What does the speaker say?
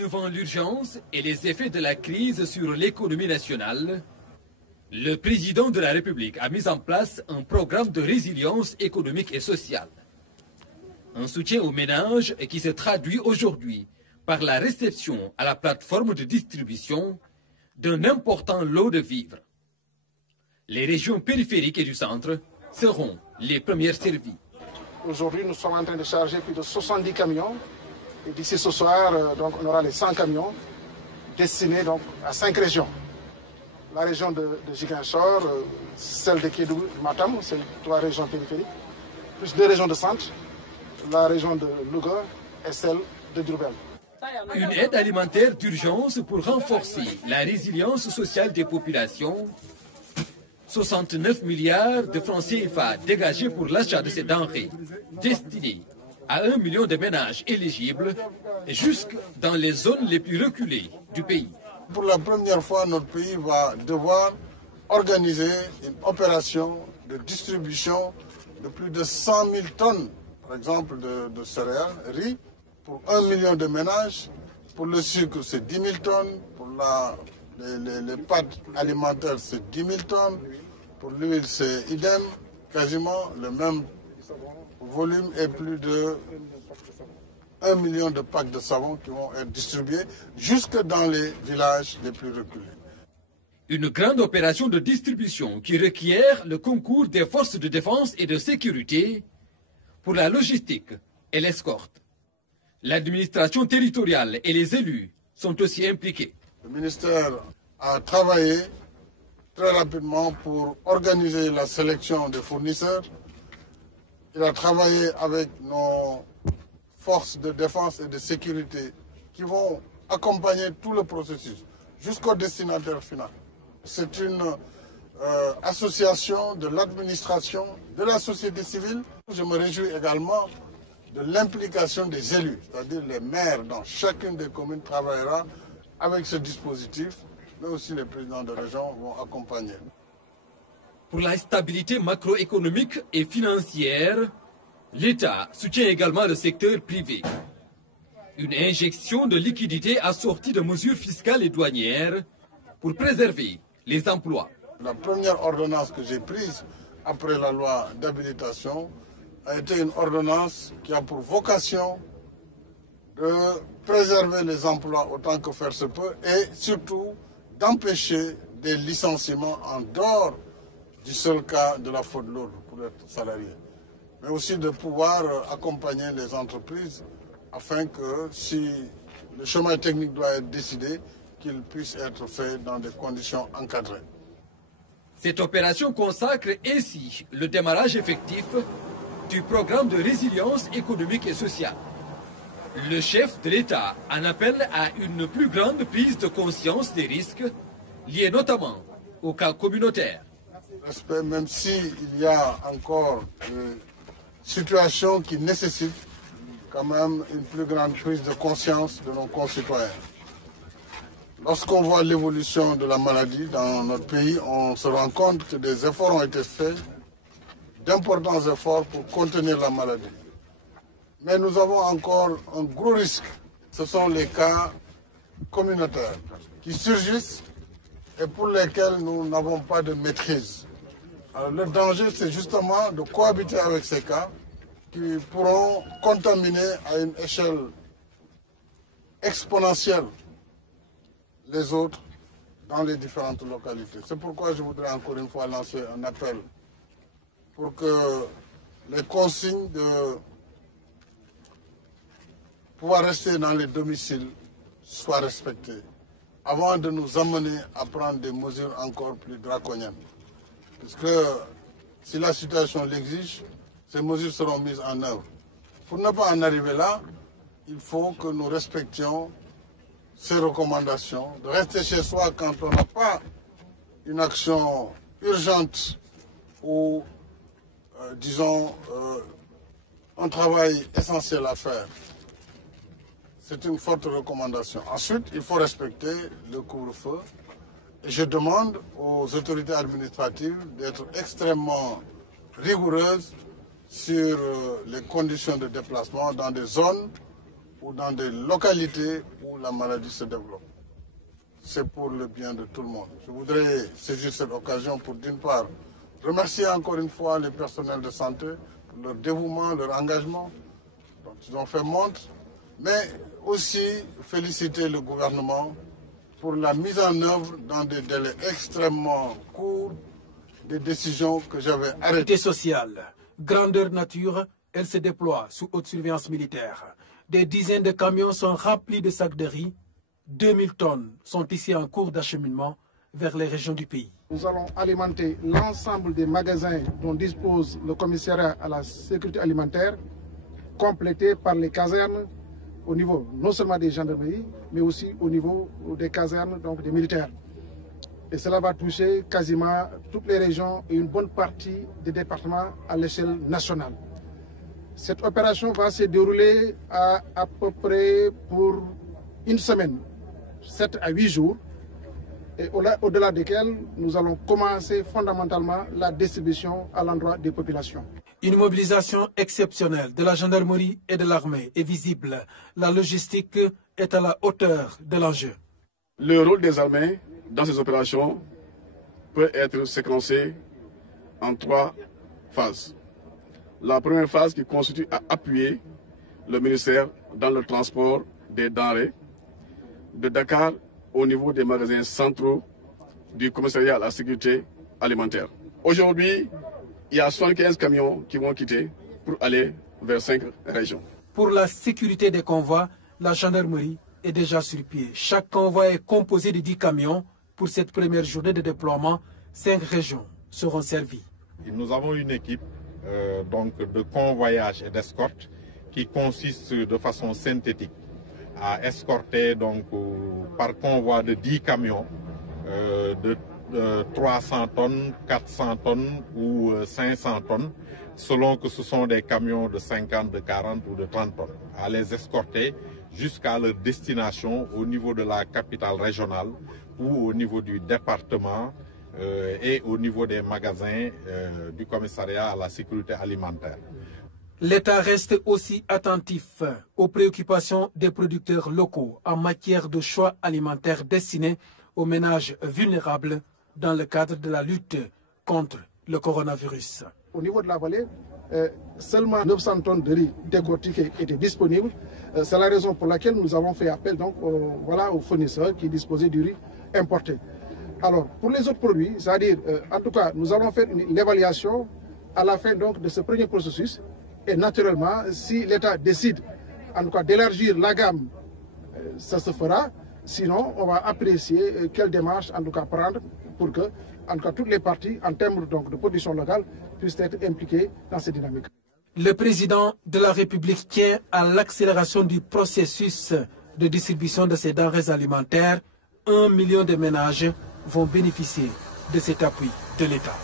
Devant l'urgence et les effets de la crise sur l'économie nationale, le président de la République a mis en place un programme de résilience économique et sociale. Un soutien aux ménages qui se traduit aujourd'hui par la réception à la plateforme de distribution d'un important lot de vivres. Les régions périphériques et du centre seront les premières servies. Aujourd'hui, nous sommes en train de charger plus de 70 camions. Et d'ici ce soir, donc, on aura les 100 camions destinés donc, à 5 régions. La région de Ziguinchor, celle de Kédougou, Matam, c'est 3 régions périphériques, plus 2 régions de centre, la région de Louga et celle de Diourbel. Une aide alimentaire d'urgence pour renforcer la résilience sociale des populations. 69 milliards de francs CFA dégagés pour l'achat de ces denrées destinées à 1 million de ménages éligibles jusque dans les zones les plus reculées du pays. Pour la première fois, notre pays va devoir organiser une opération de distribution de plus de 100 000 tonnes, par exemple, de céréales, riz, pour 1 million de ménages. Pour le sucre, c'est 10 000 tonnes. Pour les pâtes alimentaires, c'est 10 000 tonnes. Pour l'huile, c'est idem, quasiment le même volume et plus de 1 million de packs de savon qui vont être distribués jusque dans les villages les plus reculés. Une grande opération de distribution qui requiert le concours des forces de défense et de sécurité pour la logistique et l'escorte. L'administration territoriale et les élus sont aussi impliqués. Le ministère a travaillé très rapidement pour organiser la sélection des fournisseurs. Il a travaillé avec nos forces de défense et de sécurité qui vont accompagner tout le processus jusqu'au destinataire final. C'est une association de l'administration, de la société civile. Je me réjouis également de l'implication des élus, c'est-à-dire les maires dans chacune des communes travaillera avec ce dispositif, mais aussi les présidents de région vont accompagner. Pour la stabilité macroéconomique et financière, l'État soutient également le secteur privé. Une injection de liquidités assortie de mesures fiscales et douanières pour préserver les emplois. La première ordonnance que j'ai prise après la loi d'habilitation a été une ordonnance qui a pour vocation de préserver les emplois autant que faire se peut et surtout d'empêcher des licenciements en dehors du seul cas de la faute lourde pour être salarié, mais aussi de pouvoir accompagner les entreprises afin que si le chemin technique doit être décidé, qu'il puisse être fait dans des conditions encadrées. Cette opération consacre ainsi le démarrage effectif du programme de résilience économique et sociale. Le chef de l'État en appelle à une plus grande prise de conscience des risques liés notamment au cas communautaire. Respect, même s'il y a encore des situations qui nécessitent quand même une plus grande prise de conscience de nos concitoyens. Lorsqu'on voit l'évolution de la maladie dans notre pays, on se rend compte que des efforts ont été faits, d'importants efforts pour contenir la maladie. Mais nous avons encore un gros risque. Ce sont les cas communautaires qui surgissent et pour lesquels nous n'avons pas de maîtrise. Alors, le danger, c'est justement de cohabiter avec ces cas qui pourront contaminer à une échelle exponentielle les autres dans les différentes localités. C'est pourquoi je voudrais encore une fois lancer un appel pour que les consignes de pouvoir rester dans les domiciles soient respectées avant de nous amener à prendre des mesures encore plus draconiennes. Parce que si la situation l'exige, ces mesures seront mises en œuvre. Pour ne pas en arriver là, il faut que nous respections ces recommandations, de rester chez soi quand on n'a pas une action urgente ou, disons, un travail essentiel à faire. C'est une forte recommandation. Ensuite, il faut respecter le couvre-feu. Et je demande aux autorités administratives d'être extrêmement rigoureuses sur les conditions de déplacement dans des zones ou dans des localités où la maladie se développe. C'est pour le bien de tout le monde. Je voudrais saisir cette occasion pour, d'une part, remercier encore une fois les personnels de santé pour leur dévouement, leur engagement dont ils ont fait montre, mais aussi féliciter le gouvernement pour la mise en œuvre dans des délais extrêmement courts des décisions que j'avais arrêtées. Sociale, grandeur nature, elle se déploie sous haute surveillance militaire. Des dizaines de camions sont remplis de sacs de riz. 2000 tonnes sont ici en cours d'acheminement vers les régions du pays. Nous allons alimenter l'ensemble des magasins dont dispose le commissariat à la sécurité alimentaire, complétés par les casernes au niveau non seulement des gendarmeries, mais aussi au niveau des casernes donc des militaires. Et cela va toucher quasiment toutes les régions et une bonne partie des départements à l'échelle nationale. Cette opération va se dérouler à peu près pour une semaine, 7 à 8 jours, et au-delà desquels nous allons commencer fondamentalement la distribution à l'endroit des populations. Une mobilisation exceptionnelle de la gendarmerie et de l'armée est visible. La logistique est à la hauteur de l'enjeu. Le rôle des armées dans ces opérations peut être séquencé en 3 phases. La première phase qui consiste à appuyer le ministère dans le transport des denrées de Dakar au niveau des magasins centraux du commissariat à la sécurité alimentaire. Aujourd'hui, il y a 75 camions qui vont quitter pour aller vers 5 régions. Pour la sécurité des convois, la gendarmerie est déjà sur pied. Chaque convoi est composé de 10 camions. Pour cette première journée de déploiement, 5 régions seront servies. Nous avons une équipe donc de convoyage et d'escorte qui consiste de façon synthétique à escorter donc, par convoi de 10 camions de 300 tonnes, 400 tonnes ou 500 tonnes, selon que ce sont des camions de 50, de 40 ou de 30 tonnes, à les escorter jusqu'à leur destination au niveau de la capitale régionale ou au niveau du département et au niveau des magasins du commissariat à la sécurité alimentaire. L'État reste aussi attentif aux préoccupations des producteurs locaux en matière de choix alimentaires destinés aux ménages vulnérables dans le cadre de la lutte contre le coronavirus. Au niveau de la vallée, seulement 900 tonnes de riz décortiqués étaient disponibles. C'est la raison pour laquelle nous avons fait appel donc, aux fournisseurs qui disposaient du riz importé. Alors, pour les autres produits, c'est-à-dire, en tout cas, nous allons faire l'évaluation à la fin donc, de ce premier processus. Et naturellement, si l'État décide en tout cas d'élargir la gamme, ça se fera. Sinon, on va apprécier quelle démarche en tout cas prendre pour que en tout cas, toutes les parties, en termes donc, de production locale, puissent être impliquées dans cette dynamique. Le président de la République tient à l'accélération du processus de distribution de ces denrées alimentaires. 1 million de ménages vont bénéficier de cet appui de l'État.